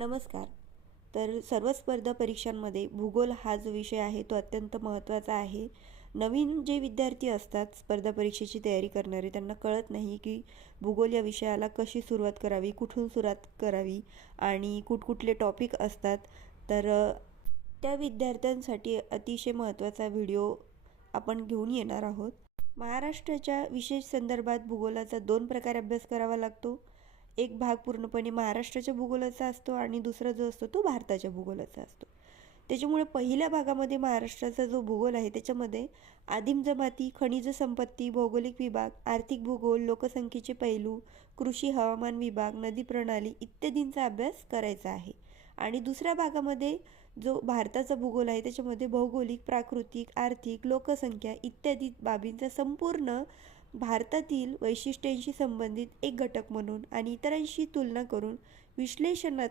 नमस्कार. तर सर्व स्पर्धा परीक्षांमध्ये भूगोल हा जो विषय आहे तो अत्यंत महत्त्वाचा आहे. नवीन जे विद्यार्थी असतात स्पर्धा परीक्षेची तयारी करणारे त्यांना कळत नाही की भूगोल या विषयाला कशी सुरुवात करावी, कुठून सुरुवात करावी आणि कुठकुठले टॉपिक असतात. तर त्या विद्यार्थ्यांसाठी अतिशय महत्त्वाचा व्हिडिओ आपण घेऊन येणार आहोत. महाराष्ट्राच्या विशेष संदर्भात भूगोलाचा 2 प्रकारे अभ्यास करावा लागतो. एक भाग पूर्णपणे महाराष्ट्राच्या भूगोलाचा असतो आणि दुसरा जो असतो तो भारताच्या भूगोलाचा असतो. त्याच्यामुळे पहिल्या भागामध्ये महाराष्ट्राचा जो भूगोल आहे त्याच्यामध्ये आदिम जमाती, खनिज संपत्ती, भौगोलिक विभाग, आर्थिक भूगोल, लोकसंख्येचे पैलू, कृषी हवामान विभाग, नदी प्रणाली इत्यादींचा अभ्यास करायचा आहे. आणि दुसऱ्या भागामध्ये जो भारताचा भूगोल आहे त्याच्यामध्ये भौगोलिक, प्राकृतिक, आर्थिक, लोकसंख्या इत्यादी बाबींचा संपूर्ण भारतातील वैशिष्ट्यांशी संबंधित एक घटक म्हणून आणि इतरांशी तुलना करून विश्लेषणात्मक